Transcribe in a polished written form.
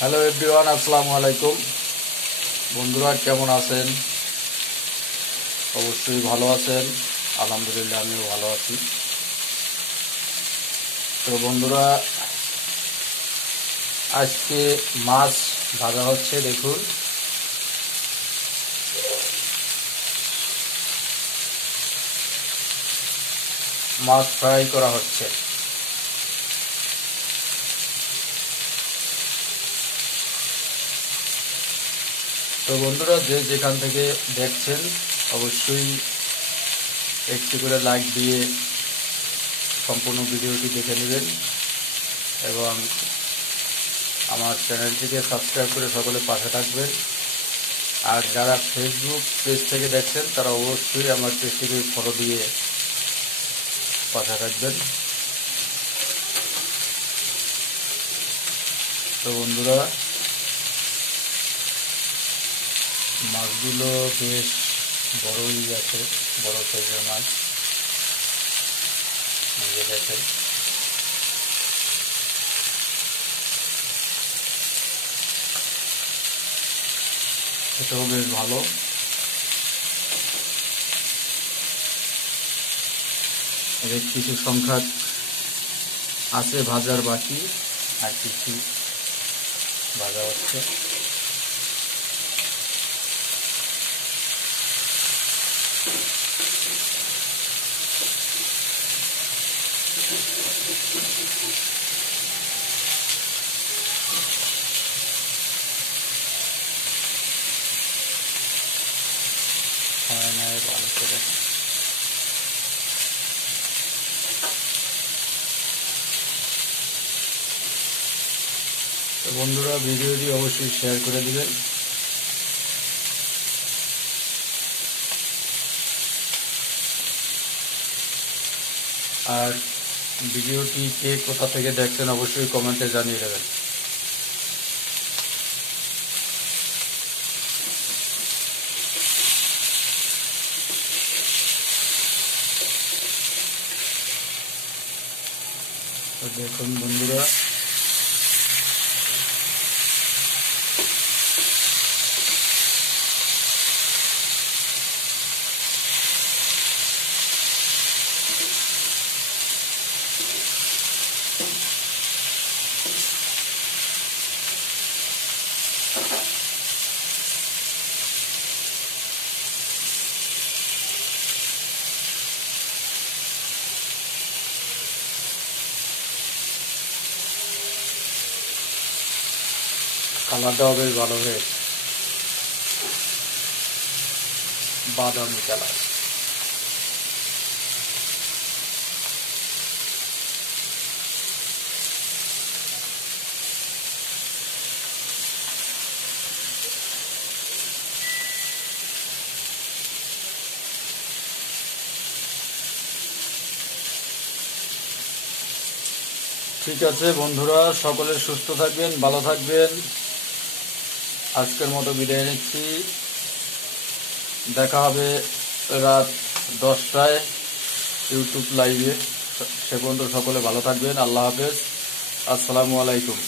Hello everyone, আসসালামু আলাইকুম। বন্ধুরা কেমন আছেন? অবশ্যই ভালো আছেন। আলহামদুলিল্লাহ আমিও ভালো আছি। তো বন্ধুরা, আজকে মাছ ভাজা হচ্ছে। দেখুন, মাছ ফ্রাই করা হচ্ছে। তো বন্ধুরা, যে যেখান থেকে দেখছেন অবশ্যই একটি করে লাইক দিয়ে সম্পূর্ণ ভিডিওটি দেখে নেবেন এবং আমার চ্যানেলটিকে সাবস্ক্রাইব করে সকলে পাশে থাকবেন। আর যারা ফেসবুক পেজ থেকে দেখছেন তারা অবশ্যই আমার পেজটিকে ফলো দিয়ে পাশে থাকবেন। তো বন্ধুরা, মাছগুলো বেশ বড়ই আছে, বড় সাইজের মাছ। দেখেন, এটাও বেশ ভালো। এর কিছু সংখ্যা আছে ভাজার বাকি, আর কিছু ভাজা হচ্ছে। তো বন্ধুরা, ভিডিওটি অবশ্যই শেয়ার করে দিবেন। আর ভিডিওটি কে কোথা থেকে দেখছেন অবশ্যই কমেন্টে জানিয়ে দেবেন। তো দেখুন বন্ধুরা, কালারটাও বেশ ভালো হয়েছে, বাদামি কালার। ঠিক আছে বন্ধুরা, সকলে সুস্থ থাকবেন, ভালো থাকবেন। আজকের মতো বিদায় নিচ্ছি। দেখা হবে রাত 10টায় ইউটিউব লাইভে। সে পর্যন্ত সকলে ভালো থাকবেন। আল্লাহ হাফেজ, আসসালামু আলাইকুম।